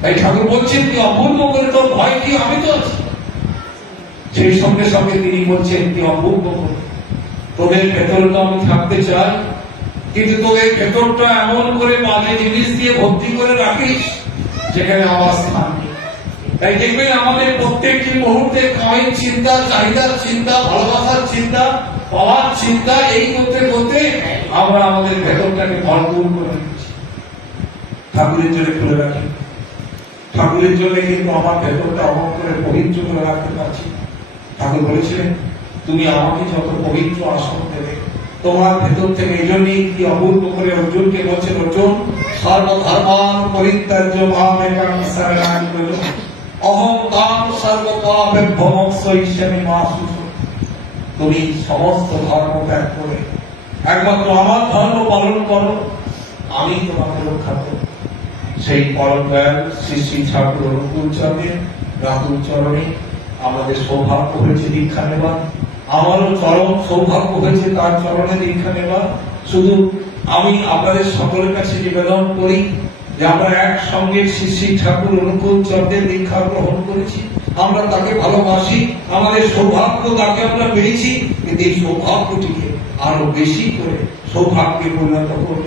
তাই ঠাকুর বলছেন কি অপূর্ব করে তোর ভয় কি? আমি তো আছি। সেই সঙ্গে সঙ্গে তিনি বলছেন কি, অপূর্ব করে তোদের ভেতরে তো আমি থাকতে চাই, কিন্তু তোদের ভেতরটা এমন করে বাজে জিনিস দিয়ে ভর্তি করে রাখিস, যেখানে আমার স্থান তাই দেখবেন আমাদের প্রত্যেকটি মুহূর্তে কামের চিন্তা, চাহিদার চিন্তা, ভালোবাসার চিন্তা, পাওয়ার চিন্তা, এই করতে করতে আমরা আমাদের ভেতরটাকে ভরপুর করে দিচ্ছি ঠাকুরের জন্য খুলে রাখি। ঠাকুরের জন্য কিন্তু আমার ভেতরটা অমন করে পবিত্র করে রাখতে পারছি। ঠাকুর বলেছিলেন, তুমি আমাকে যত পবিত্র আসন দেবে, তোমার ভেতর থেকে এই কি অপূর্ব করে অর্জুনকে বলছেন, অর্জুন, সর্বধর্মান পরিত্যাজ্য একাং শরণাং ব্রজ অহং তাম সর্বপাপে ভমক্ষ ঈশ্বরী মা তুমি সমস্ত ধর্ম ত্যাগ করে একমাত্র আমার ধর্ম পালন করো। আমি তোমাকে রক্ষা করব। সেই পরম দয়াল শ্রী শ্রী ঠাকুর অনুকূল চরণে রাতুল চরণে আমাদের সৌভাগ্য হয়েছে দীক্ষা নেবার। আমারও চরম সৌভাগ্য হয়েছে তার চরণে দীক্ষা নেবার। শুধু আমি আপনাদের সকলের কাছে নিবেদন করি যে আমরা একসঙ্গে শ্রী শ্রী ঠাকুর অনুকূল চন্দ্রের দীক্ষা গ্রহণ করেছি। আমরা তাকে ভালোবাসি, আমাদের সৌভাগ্য তাকে আমরা পেয়েছি। কিন্তু এই সৌভাগ্যটিকে আরও বেশি করে সৌভাগ্যে পরিণত করব।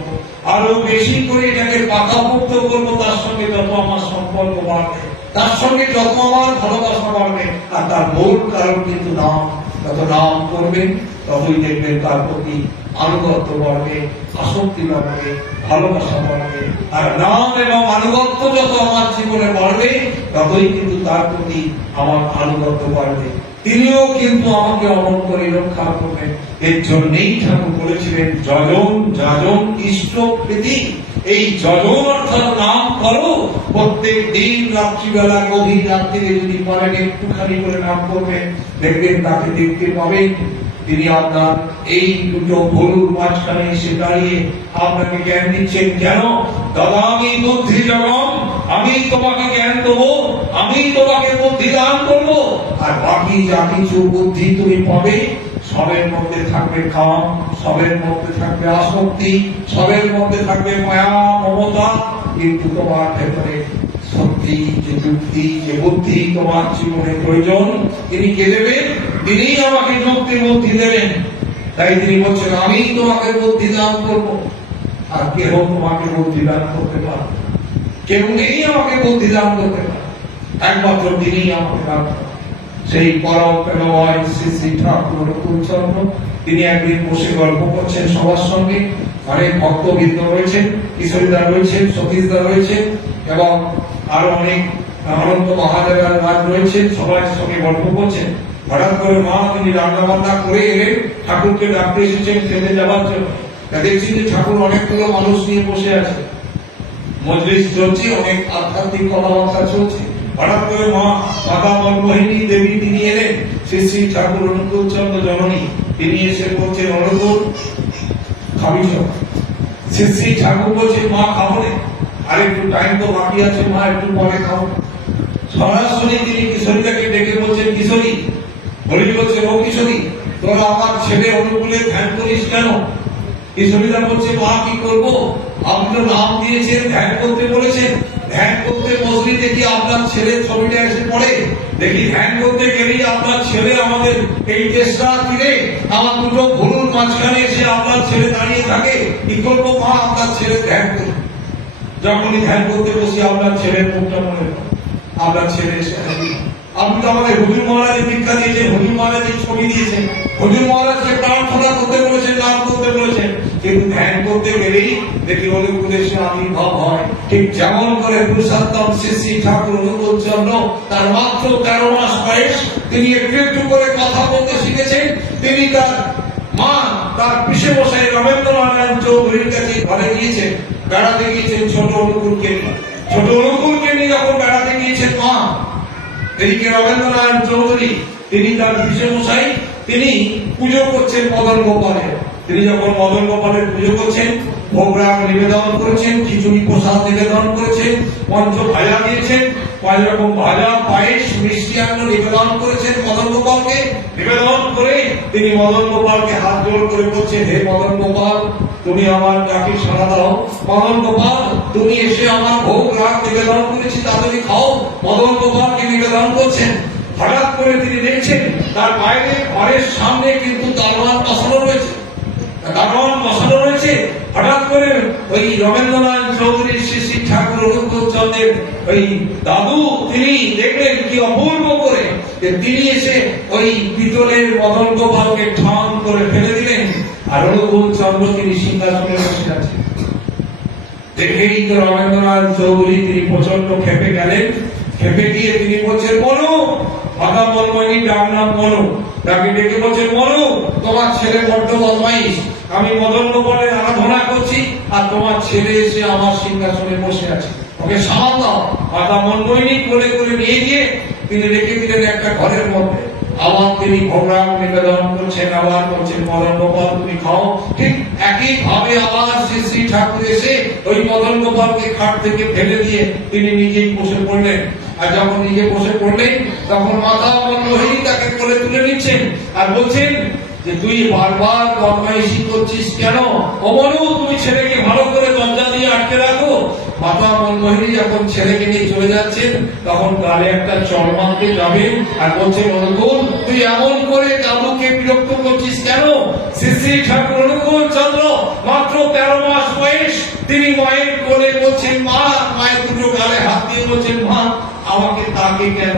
আরও বেশি করে এটাকে পাকাপোক্ত করব, তার সঙ্গে যত আমার সম্পর্ক বাড়বে, তার সঙ্গে যত আমার ভালোবাসা বাড়বে, আর তার মূল কারণ কিন্তু নাম যত নাম করবেন, ততই দেখবেন তার প্রতি আনুগত্য বাড়বে, আসক্তি বাড়বে, ভালোবাসা বাড়বে। আর নাম এবং আনুগত্য যত আমার জীবনে বাড়বে, ততই কিন্তু তার প্রতি আমার আনুগত্য বাড়বে। তিনিও কিন্তু আমাকে অমন করে রক্ষা করবেন এর জন্যই ঠাকুর বলেছিলেন, যজন, যাজন, ইষ্ট, প্রীতি, এই যজন অর্থাৎ নাম করো। প্রত্যেক দিন রাত্রিবেলা গভীর যদি একটুখানি করে নাম করবেন, দেখবেন তাকে দেখতে পাবেন। তিনি আপনার এই দুটো গরুর মাঝখানে এসে দাঁড়িয়ে আপনাকে জ্ঞান দিচ্ছেন, কেন? দাদা, আমি বুদ্ধি জগম আমি তোমাকে জ্ঞান দেবো আমি তোমাকে বুদ্ধি দান করব। আর বাকি যা কিছু বুদ্ধি তুমি পাবে, সবের মধ্যে থাকবে কাম, সবের মধ্যে থাকবে আসক্তি, সবের মধ্যে থাকবে মায়া, মমতা। কিন্তু তোমার ভেতরে সত্যি যে যুক্তি, যে বুদ্ধি তোমার জীবনে প্রয়োজন, তিনি কে দেবেন? তিনি আমাকে যুক্তি বুদ্ধি দেবেন। তাই তিনি বলছেন, আমি তোমাকে বুদ্ধি দান করব। আর কেহ তোমাকে বুদ্ধি দান করতে পারবে কেউ নেই আমাকে বুদ্ধি দান করতে একমাত্র তিনি আমাকে দান সেই পরম প্রেমময় শ্রী শ্রী ঠাকুর অনুকূলচন্দ্র তিনি একদিন বসে গল্প করছেন সবার সঙ্গে। অনেক ভক্তবৃন্দ রয়েছেন কিশোরীদা রয়েছেন সতীশদা রয়েছেন এবং আরও অনেক অনন্ত মহাদেবের রাজ রয়েছেন সঙ্গে গল্প করছেন। হঠাৎ করে মা, তিনি রান্না বান্না করে এলেন, ঠাকুরকে ডাকতে এসেছেন খেতে যাওয়ার জন্য। দেখছি যে ঠাকুর অনেকগুলো মানুষ নিয়ে বসে আছে। মজলিস চলছে, অনেক আধ্যাত্মিক কথাবার্তা চলছে। হঠাৎ করে মা, মাতা মনমোহিনী দেবী তিনি এলেন। শ্রী শ্রী ঠাকুর অনুকূল চন্দ্র জননী তিনি এসে বলছেন, অনুকূল, খাবি শ্রী শ্রী ঠাকুর বলছেন, মা, খাব আর একটু টাইম তো বাকি আছে, মা, একটু পরে খাও সরাসরি তিনি কিশোরীটাকে ডেকে বলছেন, কিশোরী হরি বলছেন ও কিশোরী, তোরা আমার ছেলে অনুকূলে ধ্যান করিস কেন? কিশোরীরা বলছে, মা, কি করব? আপনি নাম দিয়েছেন ধ্যান করতে বলেছেন ধ্যান করতে বসলি দেখি আপনার ছেলের ছবিটা এসে পড়ে। দেখি ধ্যান করতে গেলেই আপনার ছেলে আমাদের এই তেসরা তীরে আমার দুটো গরুর মাঝখানে এসে আপনার ছেলে দাঁড়িয়ে থাকে। কি করব মা, আপনার ছেলে ধ্যান করবে। যখনই ধ্যান করতে বসি, আপনার ছেলের মুখটা মনে আপনার ছেলে এসে। আপনি তো হুজুর মহারাজের দীক্ষা দিয়েছেন, হুজুর মহারাজের ছবি দিয়েছেন। হুজুর মহারাজকে প্রার্থনা করতে বলেছেন নাম করতে বলেছেন, কিন্তু ধ্যান করতে গেলেই দেখি অনুপ্রদেশে আবির্ভাব হয়। ঠিক যেমন করে পুরুষোত্তম শ্রী শ্রী ঠাকুর অনুকূল চন্দ্র তার মাত্র তেরো মাস বয়স, তিনি একটু একটু করে কথা বলতে শিখেছেন। তিনি তার মা, তার পিসে বসাই রবীন্দ্রনারায়ণ চৌধুরীর কাছে ঘরে গিয়েছেন, বেড়াতে গিয়েছেন ছোট অনুকূলকে। ছোট অনুকূলকে নিয়ে যখন বেড়াতে গিয়েছেন মা এদিকে রবীন্দ্রনাথ চৌধুরী তিনি তার বিশ্বমশাই তিনি পুজো করছেন পদন গোপালের তিনি যখন মদন গোপালের পুজো করছেন, ভোগরাগ নিবেদন করেছেন, খিচুড়ি প্রসাদ নিবেদন করেছেন, পঞ্চ ভাজা দিয়েছেন পাঁচ রকম ভাজা, পায়েস মিষ্টিয়ান্ন নিবেদন করেছেন মদন গোপালকে। নিবেদন করে তিনি মদন গোপালকে হাত জোড় করে বলছেন, হে মদন গোপাল, তুমি আমার ডাকে সাড়া দাও মদন গোপাল, তুমি এসে আমার ভোগ রাগ নিবেদন করেছি, তা তুমি খাও, মদন গোপালকে নিবেদন করছেন। হঠাৎ করে তিনি দেখছেন, তার বাইরে ঘরের সামনে কিন্তু দারোয়ান বসানো দারোয়ান বসানো রয়েছে। হঠাৎ করে ওই রবীন্দ্রনাথ চৌধুরী শ্রী ঠাকুর অনুকূল ওই দাদু, তিনি দেখলেন কি অপূর্ব করে তিনি এসে ওই পিতলের মদন গোপালকে ঠান করে ফেলে দিলেন। আর অনুকূল তিনি সিংহাসনে বসে আছেন। দেখেই তো রবীন্দ্রনাথ চৌধুরী তিনি প্রচণ্ড খেপে গেলেন। খেপে গিয়ে তিনি বলছেন বলো মাতা ডাক নাম বলো ডেকে বলছেন বলো তোমার ছেলে বড্ড বদমাইশ। আমি মদন গোপালের আরাধনা করছি, আর তোমার ছেলে এসে আমার সিংহাসনে বসে আছে। ওকে সামাল দাও মাতা মনময়ী কোলে করে নিয়ে গিয়ে তিনি রেখে দিলেন একটা ঘরের মধ্যে। আবার তিনি ভোগরাম নিবেদন করছেন, আবার বলছেন, মদন গোপাল, তুমি খাও। ঠিক একই ভাবে আবার শ্রী শ্রী ঠাকুর এসে ওই মদন গোপালকে খাট থেকে ফেলে দিয়ে তিনি নিজেই বসে পড়লেন। আর যখন নিজে বসে পড়লেন, তখন মাতা মনমোহিনী তাকে কোলে তুলে নিচ্ছেন আর বলছেন যে তুই বারবার বদমাইশি করছিস কেন? অমনু তুমি ছেলেকে ভালো করে দরজা দিয়ে আটকে রাখো। মাতা মনমোহিনী যখন ছেলেকে নিয়ে চলে যাচ্ছেন, তখন গালে একটা চড় মারতে যাবে আর বলছেন অনুকূল তুই এমন করে দাদুকে বিরক্ত করছিস কেন? শ্রী ঠাকুর অনুকূল চন্দ্র, মাত্র তেরো মাস বয়স। তিনি মায়ের কোলে বলছেন, মা, মায়ের দুটো গালে হাত দিয়ে বলছেন, মা, আমাকে তাকে কেন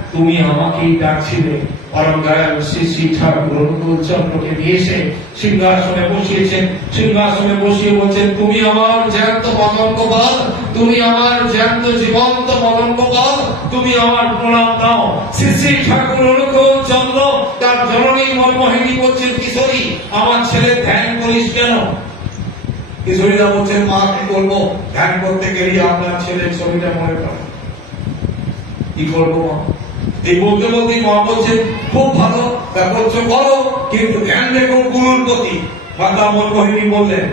তুমি আমাকেই ডাকছিলে দয়াল শ্রী ঠাকুর অনুকূল চন্দ্রকে নিয়ে এসে সিংহাসনে বসিয়েছেন। সিংহাসনে বসিয়ে বলছেন, তুমি আমার জ্যান্ত গোপাল তুমি আমার জ্যান্ত জীবন্ত গোপাল তুমি আমার প্রণাম দাও। শ্রী শ্রী ঠাকুর অনুকূল চন্দ্র, তার জননী মনমোহিনী বলছেন, কিশোরী, আমার ছেলে ধ্যান করিস কেন? কিশোরীরা বলছেন, মা, কি করব? ধ্যান করতে গেলে আপনার ছেলের ছবিটা মনে পড়ে। কি করব মা? এই বলতে বলতে মা বলছেন খুব ভালো তা বলছো করো কিন্তু ধ্যান রেখো গুরুর প্রতি। মাতা মনমোহিনী বললেন।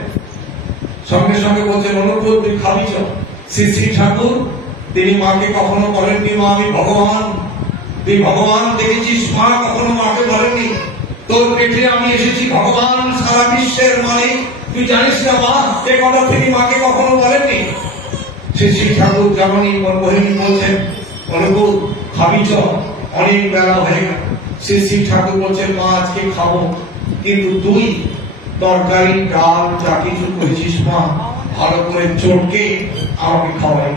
সঙ্গে সঙ্গে বলছেন অনুকূল তুই খাবি শ্রী শ্রী ঠাকুর, তিনি মাকে কখনো বলেননি, মা, আমি ভগবান। তুই ভগবান দেখেছিস, মা কখনো মাকে বলেননি? তোর পেটে আমি এসেছি ভগবান, সারা বিশ্বের মালিক। তুই জানিস না, মা, এ কথা তিনি মাকে কখনো বলেননি? শ্রী শ্রী ঠাকুর যেমনই মনমোহিনী বলছেন অনুকূল খাবি চ অনেক বেলা হয়ে গেল। শ্রী শ্রী ঠাকুর বলছেন, মা, আজকে খাব। কিন্তু তুই তরকারি, ডাল, যা কিছু করেছিস, মা, ভালো করে চটকে আমাকে খাওয়াই।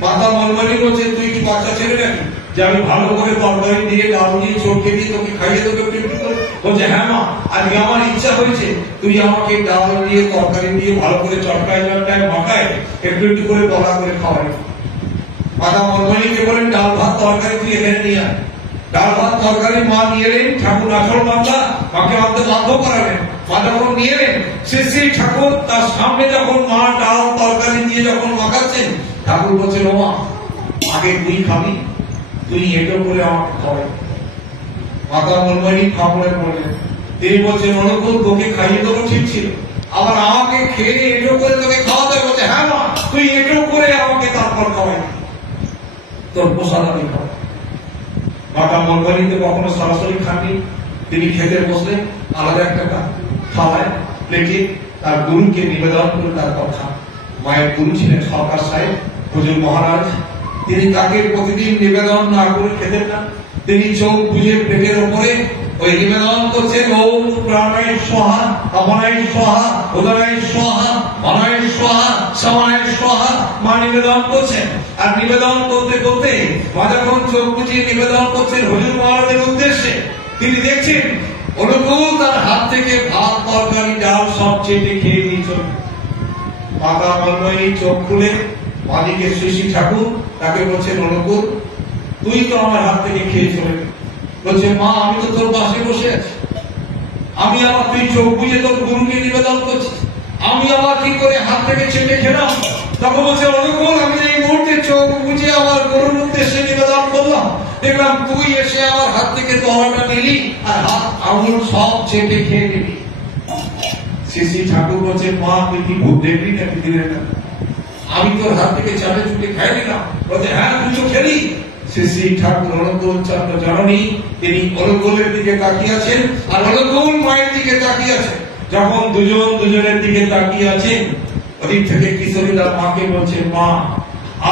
মাতা মনমানি বলছে তুই কি বাচ্চা ছেলে নাকি? যে আমি ভালো করে তরকারি দিয়ে, ডাল দিয়ে চটকে দিয়ে তোকে খাইয়ে একটু একটু করে। বলছে হ্যাঁ মা, আজকে আমার ইচ্ছা হয়েছে। তুই আমাকে ডাল দিয়ে, তরকারি দিয়ে ভালো করে চটকায় চটকায়, মাখায়, একটু একটু করে দলা করে খাওয়াই। মাতা মনমানিকে বলেন, ডাল, ভাত, তরকারি তুই এখানে নিয়ে আয়। ডাল, ভাত, তরকারি মা নিয়ে এলেন, ঠাকুর আসল মামলা, মাকে আনতে বাধ্য করালেন। মা যখন নিয়ে এলেন, শ্রী শ্রী ঠাকুর তার সামনে যখন মা ডাল, তরকারি দিয়ে যখন মাখাচ্ছেন ঠাকুর বলছেন ও মা, আগে তুই খাবি, তুই এটো করে আমাকে খাওয়াই মাতা মনমানি খাবলে বললেন তিনি বলছেন, অনুকূল, তোকে খাইয়ে দেবো, ঠিক ছিল। আবার আমাকে খেয়ে এটো করে তোকে খাওয়াতে বলছে হ্যাঁ মা, তুই এটো করে আমাকে তারপর খাওয়াই তোর পোষা দাবি বাবা মঙ্গলিতে কখনো সরাসরি খাননি, তিনি খেতে বসলে আলাদা একটা খাওয়ায় প্লেটে তার গুরুকে নিবেদন করে তার কথা। মায়ের গুরু ছিলেন সরকার সাহেব, হুজুর মহারাজ। তিনি তাকে প্রতিদিন নিবেদন না করে খেতেন না। তিনি চোখ বুঝে পেটের উপরে ওই নিবেদন করছেন ওম প্রাণায় সোহা অমনায় সোহা উদরায় সোহা মনায় সোহা সমানায় সোহা, মা নিবেদন করছেন আর নিবেদন করতে করতে, মা যখন চোখ বুঝিয়ে নিবেদন করছেন হুজুর মহারাজের উদ্দেশ্যে, তিনি দেখছেন, অনুকূল তার হাত থেকে ভাত, তরকারি, ডাল সব চেটে খেয়ে নিয়ে চলে মাতা মন্ময়ী চোখ খুলে, মালিকের শ্রী ঠাকুর, তাকে বলছে অনুকূল, তুই তো আমার হাত থেকে খেয়ে চলে। বলছে, মা, আমি তো তোর পাশে বসে আছি। আমি আবার তুই চোখ বুঝে তোর গুরুকে নিবেদন করছি। আমি আবার কি করে হাত থেকে ছেড়ে খেলাম? তখন বলছে, অনুকূল, আমি এই মুহূর্তে চোখ বুঝে আমার গরুর উদ্দেশ্যে নিবেদন করলাম। দেখলাম তুই এসে আমার হাত থেকে দোহাটা নিলি আর হাত, আঙুল সব চেপে খেয়ে নিলি। শ্রী ঠাকুর বলছে, মা, তুই কি ভূত দেখবি না বেলা? আমি তোর হাত থেকে চালে চুটে খাই নিলাম বলছে হ্যাঁ তুই তো খেলি। শ্রী শ্রী ঠাকুর অনুকূল চন্দ্র জননী, তিনি অনুকূলের দিকে তাকিয়ে আছেন আর অনুকূল মায়ের দিকে তাকিয়ে যখন দুজন দুজনের দিকে তাকিয়ে আছেন, ওদিক থেকে কিশোরীরা মাকে বলছে মা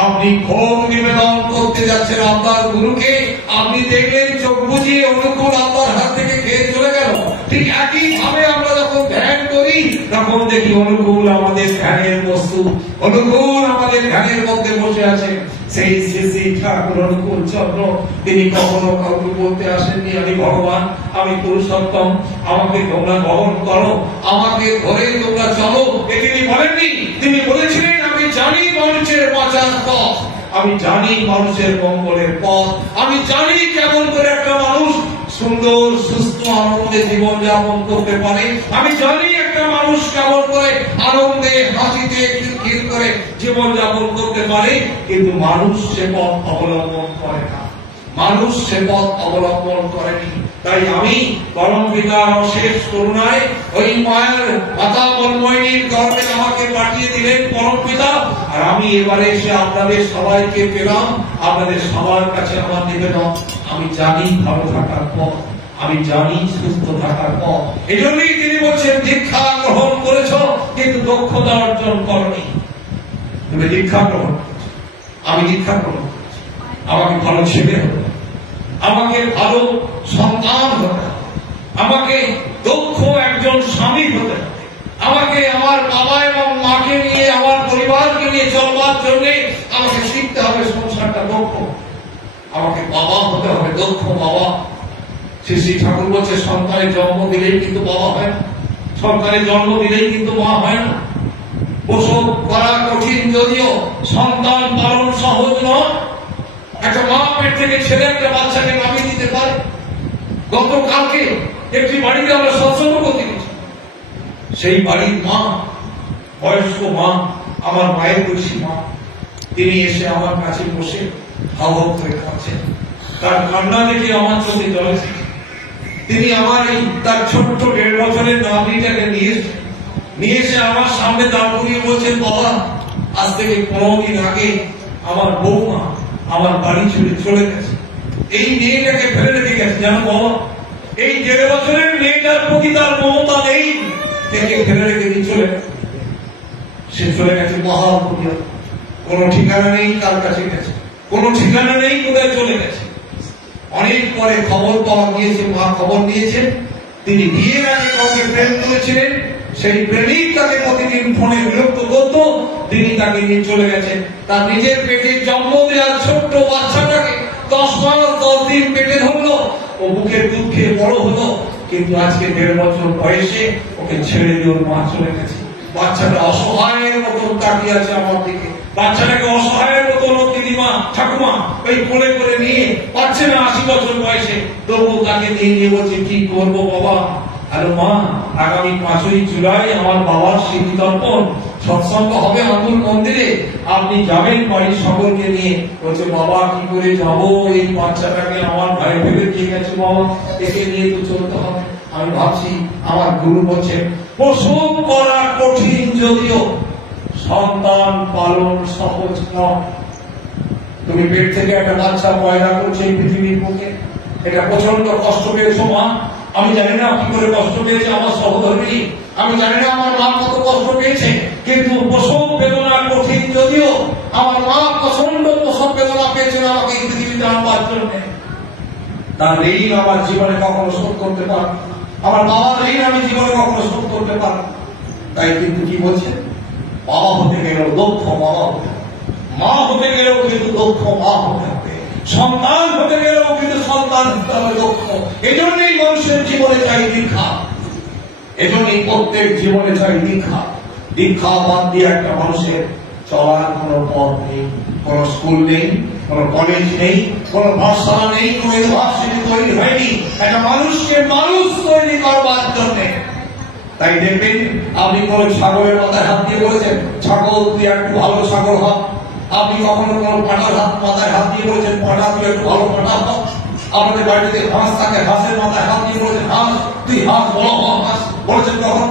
আপনি ভোগ নিবেদন করতে যাচ্ছেন আপনার গুরুকে, আপনি দেখলেন চোখ বুঝিয়ে অনুকূল আপনার হাত থেকে খেয়ে চলে গেল। ঠিক একই ভাবে আমরা যখন ধ্যান করি, তখন দেখি অনুকূল আমাদের ধ্যানের বস্তু অনুকূল আমাদের ধ্যানের মধ্যে বসে আছে। সেই শ্রী ঠাকুর অনুকূল চন্দ্র, তিনি কখনো কাউকে বলতে আসেননি, আমি ভগবান, আমি পুরুষোত্তম, আমাকে তোমরা বহন করো, আমাকে ধরে তোমরা চলো। এ তিনি বলেননি, তিনি বলেছিলেন জানি মানুষের বাঁচার পথ। আমি জানি মানুষের মঙ্গলের পথ। আমি জানি কেমন করে একটা মানুষ সুন্দর, সুস্থ, আনন্দে জীবন যাপন করতে পারে। আমি জানি একটা মানুষ কেমন করে আনন্দে, হাসিতে, খিলখিল করে জীবন যাপন করতে পারে। কিন্তু মানুষ সে পথ অবলম্বন করে না। মানুষ সে পথ অবলম্বন করেনি। তাই আমি পরম পিতার অশেষ করুণায় ওই মায়ের মাতা মন্ময়ীর গর্ভে আমাকে পাঠিয়ে দিলেন পরম পিতা। আর আমি এবারে এসে আপনাদের সবাইকে পেলাম। আপনাদের সবার কাছে আমার নিবেদন, আমি জানি ভালো থাকার পথ, আমি জানি সুস্থ থাকার পথ। এই জন্যই তিনি বলছেন, দীক্ষা গ্রহণ করেছ, কিন্তু দক্ষতা অর্জন করনি। তুমি দীক্ষা গ্রহণ আমি দীক্ষা গ্রহণ। আমাকে ভালো ছেলে হতে আমাকে ভালো সন্তান হতে আমাকে দক্ষ একজন স্বামী হতে আমাকে আমার বাবা এবং মাকে নিয়ে, আমার পরিবারকে নিয়ে চলবার জন্য আমাকে শিখতে হবে সংসারটা দক্ষ। আমাকে বাবা হতে হবে দক্ষ বাবা। শ্রী শ্রী ঠাকুর বলছে, সন্তানের জন্ম দিলেই কিন্তু বাবা হয় না। সন্তানের জন্ম দিলেই কিন্তু মা হয় না। প্রসব করা কঠিন যদিও সন্তান পালন সহজ নয়। একটা মা পেট থেকে ছেলে একটা বাচ্চাকে নামিয়ে দিতে পারে। গতকালকে একটি বাড়িতে আমরা সৎসঙ্গ করতে গেছি। সেই বাড়ির মা, বয়স্ক মা, আমার মায়ের বয়সী মা, তিনি এসে আমার কাছে বসে হাও করে খাচ্ছেন তার কান্না দেখে আমার চোখে জল তিনি আমার এই তার ছোট্ট দেড় বছরের নাতনিটাকে নিয়ে নিয়ে এসে আমার সামনে দাঁড় করিয়ে বলছেন, বাবা, আজ থেকে পনেরো দিন আগে আমার বৌমা আমার বাড়ি ছেড়ে চলে গেছে। এই মেয়েটাকে ফেলে রেখে গেছে। জানো বাবা এই দেড় বছরের মেয়েটার প্রতি তার মমতা নেই থেকে ফেলে রেখে দিয়ে চলে সে চলে গেছে মহাপুরিয়া কোন ঠিকানা নেই কার কাছে গেছে। কোন ঠিকানা নেই কোথায় চলে গেছে। অনেক পরে খবর পাওয়া গিয়েছে মা খবর দিয়েছেন তিনি বিয়ের আগে কাউকে প্রেম করেছিলেন, সেই প্রেমিক তাকে প্রতিদিন ফোনে বিরক্ত করত। তিনি তাকে নিয়ে চলে গেছেন তার নিজের পেটে জন্ম দেওয়ার ছোট্ট বাচ্চাটাকে দশ মাস দশ দিন পেটে ধরলো। ও বুকের দুধ খেয়ে বড় হলো, কিন্তু আজকে দেড় বছর বয়সে ওকে ছেড়ে দিয়ে ওর মা চলে গেছে। বাচ্চাটা অসহায়ের মতন তাকিয়ে আছে আমার দিকে। বাচ্চাটাকে অসহায়ের মতন ওর দিদিমা ঠাকুমা ওই কোলে করে নিয়ে পাচ্ছে না আশি বছর বয়সে। তবু তাকে নিয়ে নিয়ে বলছে, কি করব বাবা? হ্যালো মা, আগামী পাঁচই জুলাই আমার বাবার স্মৃতি তর্পণ সৎসঙ্গ হবে আঙ্গুল মন্দিরে। আপনি যাবেন বাড়ির সকলকে নিয়ে। বলছে, বাবা, কি করে যাব? এই বাচ্চাটাকে আমার ভাই ভেবে দিয়ে গেছে, বাবা। একে নিয়ে তো চলতে হবে। আমি ভাবছি, আমার গুরু বলছেন প্রসব করা কঠিন যদিও। সন্তান পালন সহজ নয়। তুমি পেট থেকে একটা বাচ্চা পয়দা করছে এই পৃথিবীর বুকে। এটা প্রচণ্ড কষ্ট পেয়েছ, মা। আমি জানি না কি করে কষ্ট পেয়েছে আমার সহধর্মী আমি জানি না আমার মা কত কষ্ট পেয়েছে, কিন্তু প্রসব বেদনা কঠিন যদিও আমার মা প্রচণ্ড প্রসব বেদনা পেয়েছেন আমাকে এই পৃথিবীতে আনবার জন্য। তার ঋণ আমার জীবনে কখনো শোধ করতে পারব আমার বাবার ঋণ আমি জীবনে কখনো শোধ করতে পারব তাই কিন্তু কি বলছে? বাবা হতে গেলেও দক্ষ বাবা হতে মা হতে গেলেও কিন্তু দক্ষ মা হতে হবে। সন্তান হতে গেলেও কিন্তু সন্তান হতে হবে দক্ষ। এই জন্যই মানুষের জীবনে চাই দীক্ষা। এজন্যই প্রত্যেক জীবনে চাই দীক্ষা। দীক্ষা বাদ দিয়ে একটা মানুষের চলার কোনো পথ নেই, কোনো স্কুল নেই, কোনো কলেজ নেই, কোনো ভাষা নেই, কোনো ইউনিভার্সিটি তৈরি হয়নি। একটা মানুষকে মানুষ তৈরি করবার জন্য। তাই দেখবেন, আপনি কোন ছাগলের মাথায় হাত দিয়ে বলেছেন, ছাগল, তুই একটু ভালো ছাগল হ। আপনি কখনো কোনো পাটার হাত মাথায় হাত দিয়ে বলেছেন পাটা তুই একটু ভালো পাটা আমাদের বাড়িতে হাঁস থাকে হাঁসের মাথায় হাত দিয়ে বলেছেন হাঁস তুই হাঁস বড় হাঁস বলেছেন কখন?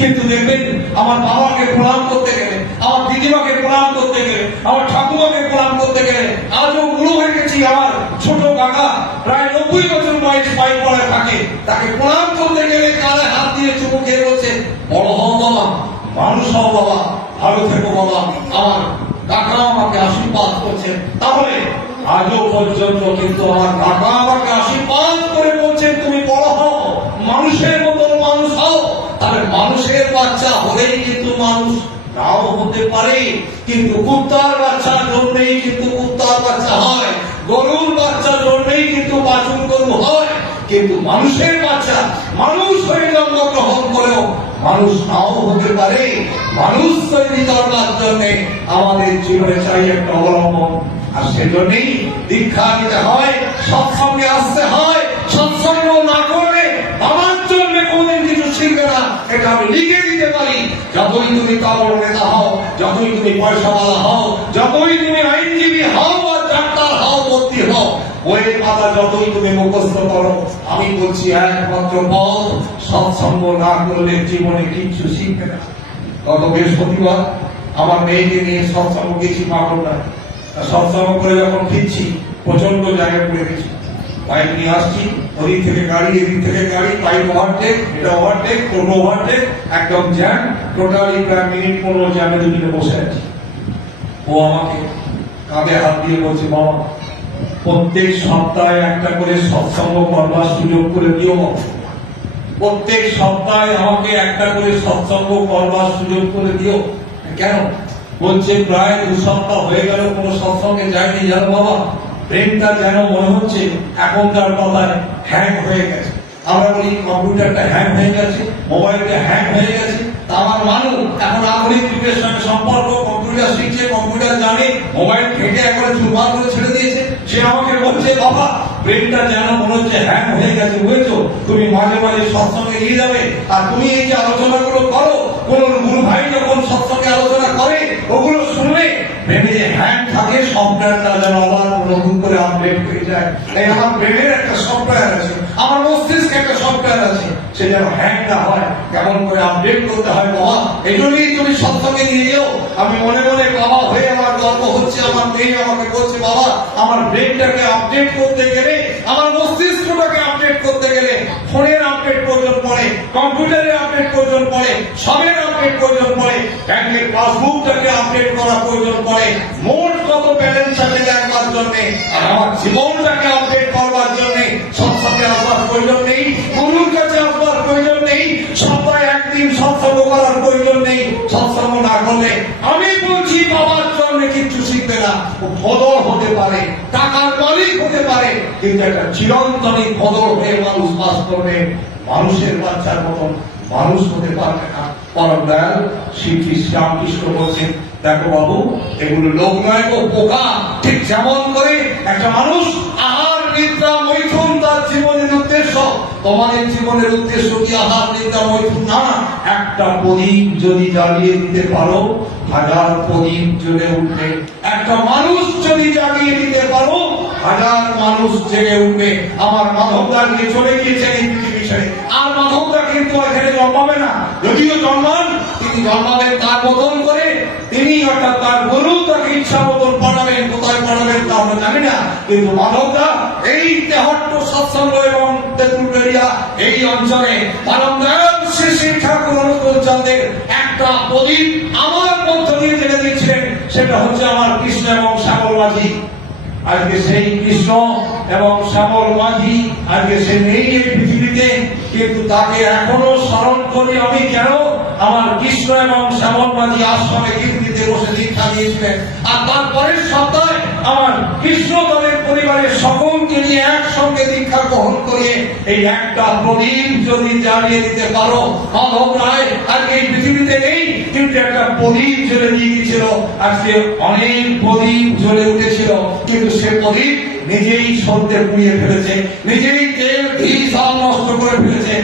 কিন্তু দেখবেন, আমার বাবাকে প্রণাম করতে গেলে, আমার দিদিমাকে প্রণাম করতে গেলে, আমার ঠাকুমাকে প্রণাম করতে গেলে, আজও বুড়ো হয়ে গেছি আমার ছোট কাকা, প্রায় নব্বই বছর বয়স পাই পড়ে থাকে। তাকে প্রণাম করতে গেলে কালে হাত দিয়ে চুমু খেয়ে বলছে, বড় হও বাবা, মানুষ হও বাবা, ভালো থেকো বাবা, আমার কাকা আমাকে আশীর্বাদ করছে তাহলে আজও পর্যন্ত কিন্তু আমার কাকা আমাকে আশীর্বাদ করে বলছেন, তুমি বড় হও, মানুষের মতন মানুষ হও। তাহলে মানুষের বাচ্চা হলেই কিন্তু মানুষ নাও হতে পারে। কিন্তু কুত্তার বাচ্চার জন্যই কিন্তু কুত্তার বাচ্চা হয়, গরুর বাচ্চা জন্যই কিন্তু বাছুর গরু হয়। কিন্তু মানুষের বাচ্চা মানুষ হয়ে জন্মগ্রহণ করেও মানুষ নাও হতে পারে। মানুষ তৈরি করবার জন্য আমাদের জীবনে চাই একটা অবলম্বন। আর সেজন্যই দীক্ষা নিতে হয়, সৎসঙ্গে আসতে হয়, সৎসঙ্গ না করলে আমার জন্য কোনদিন কিছু শিখবে না। এটা আমি লিখে দিতে পারি। যতই তুমি কাপড় নেতা হও, যতই তুমি পয়সাওয়ালা হও, যতই তুমি আইনজীবী হও বা ডাক্তার হও ভর্তি হও বইয়ের পাতা যতই তুমি মুখস্থ করো, আমি বলছি একমাত্র পথ সৎসঙ্গ না করলে জীবনে কিচ্ছু শিখবে না। গত বৃহস্পতিবার আমার মেয়েকে নিয়ে সৎসঙ্গ গেছি পাগলটা সৎসঙ্গ করে যখন ফিরছি প্রচণ্ড জায়গায় পড়ে গেছি। বাইক নিয়ে আসছি, ওদিক থেকে গাড়ি, এদিক থেকে গাড়ি, বাইক ওভারটেক এটা ওভারটেক কোনো ওভারটেক একদম জ্যাম টোটালি প্রায় মিনিট পনেরো জ্যামে দুদিনে বসে আছি। ও আমাকে কাঁধে হাত দিয়ে বলছে বাবা প্রত্যেক সপ্তাহে একটা করে সৎসঙ্গ করবার সুযোগ করে দিও প্রত্যেক সপ্তাহে আমাকে একটা করে সৎসঙ্গ করবার সুযোগ করে দিও। কেন? বলছে, প্রায় দু সপ্তাহ হয়ে গেল, কোনো সৎসঙ্গে যায়নি। জানো বাবা, ব্রেনটা যেন মনে হচ্ছে, এখনকার কথায় হ্যাং হয়ে গেছে। আমরা বলি, কম্পিউটারটা হ্যাং হয়ে গেছে, মোবাইলটা হ্যাং হয়ে গেছে। আমার মানুষ, এখন আধুনিক যুগের সঙ্গে সম্পর্ক, কম্পিউটার শিখছে, কম্পিউটার জানে, মোবাইল ঘেটে একবারে চুরমার করে ছেড়ে সে আমাকে বলছে, বাবা, ব্রেনটা যেন মনে হচ্ছে হ্যাং হয়ে গেছে, বুঝেছ? তুমি মাঝে মাঝে সৎসঙ্গে নিয়ে যাবে। আর তুমি এই যে আলোচনাগুলো করো, কোন গুরু ভাই যখন সৎসঙ্গে আলোচনা করে, ওগুলো শুনলে ব্রেনে যে হ্যাং থাকে সফটওয়্যারটা যেন আবার নতুন করে আপডেট হয়ে যায়। এই আমার ব্রেনের একটা সফটওয়্যার আছে, আমার মস্তিষ্কে একটা সফটওয়্যার আছে। সে যেন না হয়, কেমন করে আপডেট করতে হয় তুমি সৎসঙ্গে নিয়ে আমি মনে মনে বাবা হয়ে আমার হচ্ছে, আমার আমাকে বলছে, বাবা, আমার ব্রেনটাকে আপডেট করতে গেলে, আমার মস্তিষ্কটাকে আপডেট করতে গেলে, ফোনের আপডেট প্রয়োজন পড়ে, কম্পিউটারের আপডেট প্রয়োজন পড়ে, সবের আপডেট প্রয়োজন পড়ে ব্যাংকের পাসবুকটাকে আপডেট করা প্রয়োজন পড়ে, মোট কত ব্যালেন্স আছে দেখবার জন্য, আর আমার জীবনটাকে আপডেট করবার জন্য, সৎসঙ্গে আসবার প্রয়োজন নেই প্রয়োজন নেই। সপ্তাহে একদিন সৎসঙ্গ করার প্রয়োজন নেই। সৎসঙ্গ না করলে আমি বলছি, বাবার জন্য কিচ্ছু শিখবে না। ও ভদর হতে পারে, টাকার মালিক হতে পারে, কিন্তু একটা চিরন্তনী ভদর হয়ে মানুষ বাস করবে। মানুষের বাচ্চার মতন মানুষ হতে পারবে না। পরম দয়াল শ্রী শ্রী শ্রীরামকৃষ্ণ বলছেন, দেখো বাবু, এগুলো লোক নয় গো, পোকা। ঠিক যেমন করে একটা মানুষ আহার, নিদ্রা, মৈথুন তার উদ্দেশ্য তোমাদের জীবনের উদ্দেশ্য কি আহার মৈথুন না, একটা প্রদীপ যদি জ্বালিয়ে দিতে পারো, হাজার প্রদীপ জ্বলে উঠবে। একটা মানুষ যদি জাগিয়ে দিতে পারো, হাজার মানুষ জেগে উঠবে। আমার দাঁড়িয়ে চলে গিয়েছেন এই ছেড়ে আর মাধবদা কিন্তু এখানে জন্মাবে না। যদিও জন্মান তিনি জন্মাবেন তার মতন করে, তিনি অর্থাৎ তার গুরু তাকে ইচ্ছা মতন পড়াবেন কোথায় পড়াবেন তা আমরা জানি না। কিন্তু মাধবদা এই তেহট্ট সৎসঙ্গ এবং তেঁতুলবেড়িয়া এই অঞ্চলে পরম শ্রী শ্রী ঠাকুর অনুকূল চন্দ্রের একটা প্রদীপ আমার মধ্য দিয়ে জেনে দিচ্ছিলেন। সেটা হচ্ছে আমার কৃষ্ণ এবং মাঝি আজকে সেই কৃষ্ণ এবং শ্যামল মাঝি, আজকে সে নেই এই পৃথিবীতে, কিন্তু তাকে এখনও স্মরণ করি আমি কেন? আমার কৃষ্ণ এবং শ্যামল মাঝি আশ্রমে কীর্তিতে বসে দীক্ষা দিয়েছিলেন আর তারপরের সপ্তাহে আমার কৃষ্ণ দলের পরিবারের সকলকে নিয়ে একসঙ্গে দীক্ষা গ্রহণ করে এই একটা প্রদীপ যদি জ্বালিয়ে দিতে পারো, মাধব রায়, আজকে এই পৃথিবীতে নেই, কিন্তু একটা প্রদীপ জ্বলে দিয়ে গিয়েছিল আজকে অনেক প্রদীপ জ্বলে উঠেছিল, কিন্তু সে প্রদীপ নিজেই সত্যে পুড়িয়ে ফেলেছে, নিজেই তেল, ঘি সব নষ্ট করে ফেলেছে।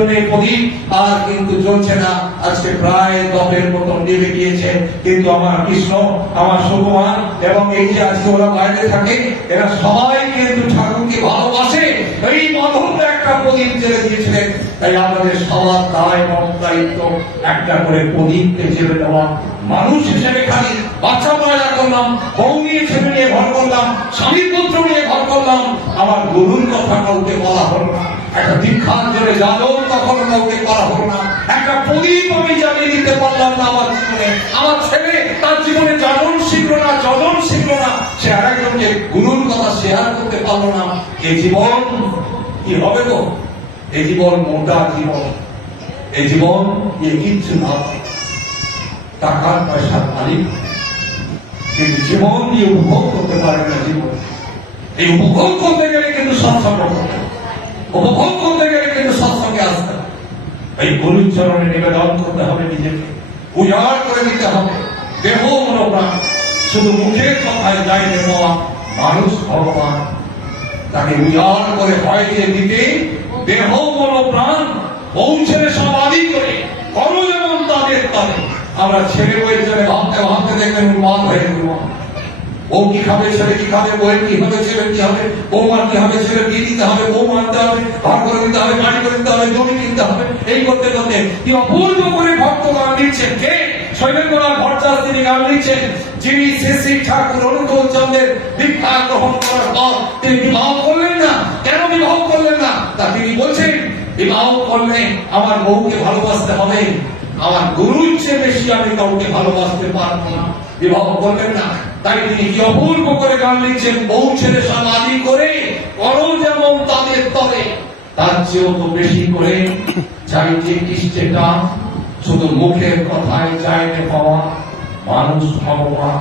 জন্য প্রদীপ আর কিন্তু জ্বলছে না। আজকে প্রায় দপের মতন নেমে গিয়েছে। কিন্তু আমার কৃষ্ণ, আমার সুকুমার এবং এই যে আজকে ওরা বাইরে থাকে, এরা সবাই কিন্তু ঠাকুরকে ভালোবাসে। এই মাধব একটা প্রদীপ জেলে দিয়েছিলেন। তাই আমাদের সবার দায় এবং দায়িত্ব একটা করে প্রদীপকে জেলে দেওয়া। মানুষ হিসেবে খালি বাচ্চা পয়দা করলাম, বউ নিয়ে ছেলে নিয়ে ঘর করলাম, স্বামী পুত্র নিয়ে ঘর করলাম। আমার গরুর কথা কাউকে বলা হলো না। একটা দীক্ষার জন্য যাদব তখন কাউকে করা হলো না। একটা প্রদীপ আমি জ্বালিয়ে দিতে পারলাম না আমার জীবনে। আমার ছেলে তার জীবনে যাদন শিখলো না যদন শিখলো না। সে আরেকজনকে গুরুর কথা শেয়ার করতে পারল না। এই জীবন কি হবে গো? এই জীবন মোটা জীবন। এই জীবন এ কিচ্ছু না। টাকার পয়সার মালিক। কিন্তু জীবন দিয়ে উপভোগ করতে পারে না জীবন। এই উপভোগ করতে গেলে কিন্তু সৎসঙ্গ করতে। উপভোগ করতে গেলে কিন্তু সৎসঙ্গে আসতে হবে। এই গরুর চরণে নিবেদন করতে হবে নিজেকে। উজাড় করে দিতে হবে। দেহ মনোপ্রাণ। শুধু মুখের কথায় যাইতে পাওয়া মানুষ ভগবান। তাকে উজাড় করে হয় দিয়ে দিতে, দেহ মনোপ্রাণ পৌঁছে সমাধি করে করো তাদের তাদের আমরা ছেলে জন্য ভাবতে ভাবতে দেখবেন উন্মাদ হয়ে গেল। ও কি খাবে ছেলে কি খাবে বইয়ের কি হবে ছেলে কি হবে বৌমার কি হবে ছেলে বিয়ে দিতে হবে, বউ মানতে হবে ঘর করে দিতে হবে, বাড়ি করে দিতে হবে, জমি কিনতে হবে, এই করতে করতে কি অপূর্ব করে ভক্ত গান দিচ্ছেন কে শৈলেন্দ্রনাথ ভট্টাচার্য তিনি গান দিচ্ছেন যিনি শ্রী ঠাকুর অনুকূল চন্দ্রের দীক্ষা গ্রহণ করার পর তিনি বিবাহ করলেন না? কেন বিবাহ করলেন না? তা তিনি বলছেন, বিবাহ করলে আমার বউকে ভালোবাসতে হবে। আমার গুরুর চেয়ে বেশি আমি কাউকে ভালোবাসতে পারব না। বিবাহ করবেন না। তাই তিনি কি অপূর্ব করে গান লিখছেন? বউ ছেলে সমাধি করে করো যেমন তাদের তরে, তার চেয়েও তো বেশি করে চাইতে কিসেটা শুধু মুখের কথায় চাইতে পাওয়া মানুষ ভগবান,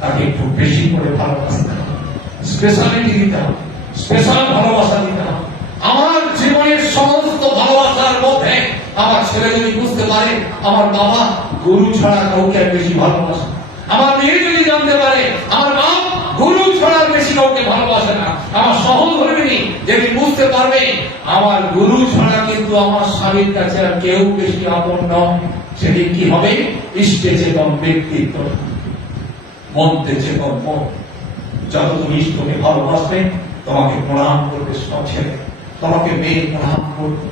তাকে একটু বেশি করে ভালোবাসতে হবে। স্পেশালিটি দিতে হবে স্পেশাল ভালোবাসা দিতে হবে। আমার জীবনের সমস্ত ভালোবাসার মধ্যে আমার ছেলে যদি বুঝতে পারে, আমার বাবা গরু ছাড়া কাউকে বেশি ভালোবাসে। আমার মেয়ে যদি জানতে পারে, আমার বাপ গরু ছাড়া আর বেশি কাউকে ভালোবাসে না। আমার সহধর্মিনী যদি বুঝতে পারবে, আমার গুরু ছাড়া কিন্তু আমার স্বামীর কাছে আর কেউ বেশি আপন নয়। সেদিন কি হবে? ইষ্টে চেতন ব্যক্তিত্ব, মন্ত্রে চেতন মন। যত তুমি ইষ্টকে ভালোবাসবে, তোমাকে প্রণাম করবে সব ছেলে তোমাকে মেয়ে প্রণাম করবে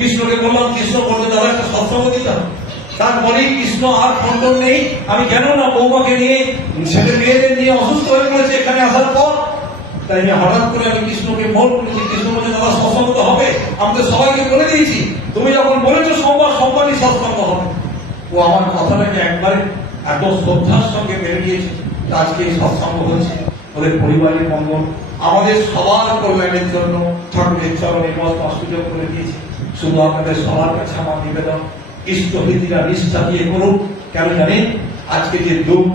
কৃষ্ণকে বললাম, কৃষ্ণ বলতে দাদা একটা সৎসঙ্গ দিতাম। তারপরেই কৃষ্ণ আর খণ্ডন নেই। আমি কেন না বৌমাকে নিয়ে, ছেলে মেয়েদের নিয়ে অসুস্থ হয়ে পড়েছে এখানে আসার পর? তাই আমি হঠাৎ করে আমি কৃষ্ণকে ফোন করেছি। কৃষ্ণ বলছে, দাদা, সৎসঙ্গ হবে। আমি তো সবাইকে বলে দিয়েছি। তুমি যখন বলেছ সোমবার, সোমবারই সৎসঙ্গ হবে। ও আমার কথাটাকে একবারে এত শ্রদ্ধার সঙ্গে মেনে নিয়েছে আজকে এই সৎসঙ্গ হচ্ছে। ওদের পরিবারের মঙ্গল। আমাদের সবার কল্যাণের জন্য ঠাকুরের চরণে মস্ত সুযোগ করে দিয়েছে। শুধু আপনাদের সবার কাছে আমার নিবেদন ইষ্টভীতিরা নিষ্ঠা দিয়ে করুন কেন জানেন আজকে যে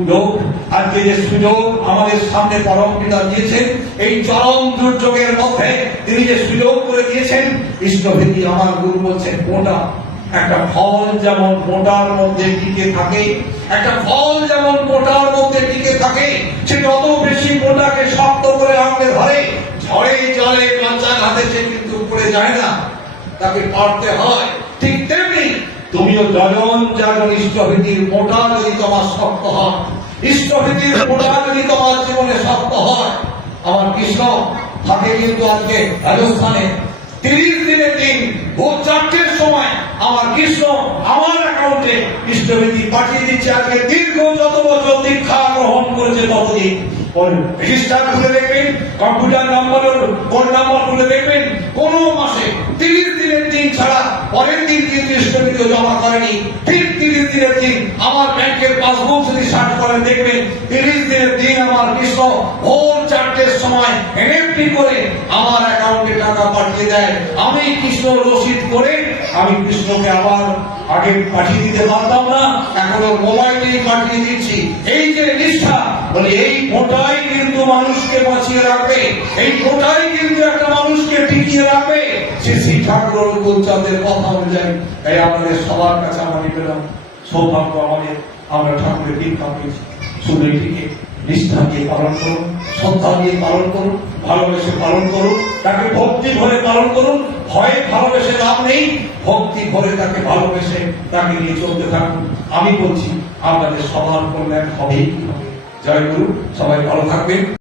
লোক, আজকে যে সুযোগ আমাদের সামনে পরম পিতা দিয়েছেন, এই চরম দুর্যোগের মধ্যে তিনি যে সুযোগ করে দিয়েছেন ইষ্টভীতি আমার গুরু বলছেন কোটা একটা ফল যেমন মোটার মধ্যে টিকে থাকে, একটা ফল যেমন মোটার মধ্যে টিকে থাকে, সে যত বেশি মোটাকে শক্ত করে ধরে, ঝড়ে জলে কাঁচা ঘাতে সে কিন্তু যায় না। তাকে পারতে হয়। ঠিক তেমনি তুমিও জজন যাজন ইষ্টভীতির মোটা যদি তোমার শক্ত হয়, ইষ্টভীতির মোটা যদি তোমার জীবনে শক্ত হয়, আমার কৃষ্ণ, থাকে কিন্তু আজকে রাজস্থানে। তিরিশ দিনের দিন, ভোর চারটের সময় আমার কৃষ্ণ আমার অ্যাকাউন্টে দৃষ্টনীতি পাঠিয়ে দিচ্ছে আজকে। দীর্ঘ যত বছর দীক্ষা গ্রহণ করেছে ততদিন। রেজিস্টার খুলে দেখবেন কম্পিউটার নাম্বার কোন নাম্বার খুলে দেখবেন। কোন মাসে তিরিশ দিনের দিন ছাড়া পরের দিন কিন্তু জমা করেনি? ঠিক তিরিশ দিনের দিন আমার ব্যাংকের পাসবুক যদি সার্চ করেন, দেখবেন তিরিশ দিনের দিন আমার কৃষ্ণ ভোর চারটের সময় এনএফটি করে আমার অ্যাকাউন্টে টাকা পাঠিয়ে দেয়। আমি কৃষ্ণ রসিদ করে আমি কৃষ্ণকে আবার আগে পাঠিয়ে দিতে পারতাম না, এখন মোবাইলেই পাঠিয়ে দিচ্ছি। এই যে নিষ্ঠা, বলি এই মোটাই কিন্তু মানুষকে বাঁচিয়ে রাখবে, এই মোটাই কিন্তু একটা মানুষকে টিকিয়ে রাখবে। শ্রী শ্রী ঠাকুর অনুকূলচাঁদের কথা অনুযায়ী। তাই আপনাদের সবার কাছে আমার নিবেদন, সৌভাগ্য আমাদের। আমরা ঠাকুরের দীক্ষা পেয়েছি। শুধু এটিকে নিষ্ঠা দিয়ে পালন করুন, শ্রদ্ধা দিয়ে পালন করুন, ভালোবেসে পালন করুন, তাকে ভক্তি ভরে পালন করুন। ভয়ে ভালোবেসে লাভ নেই, ভক্তি ভরে তাকে ভালোবেসে তাকে নিয়ে চলতে থাকুন। আমি বলছি, আপনাদের সবার কল্যাণ হবেই। হবে জয় গুরু, সবাই ভালো থাকবেন।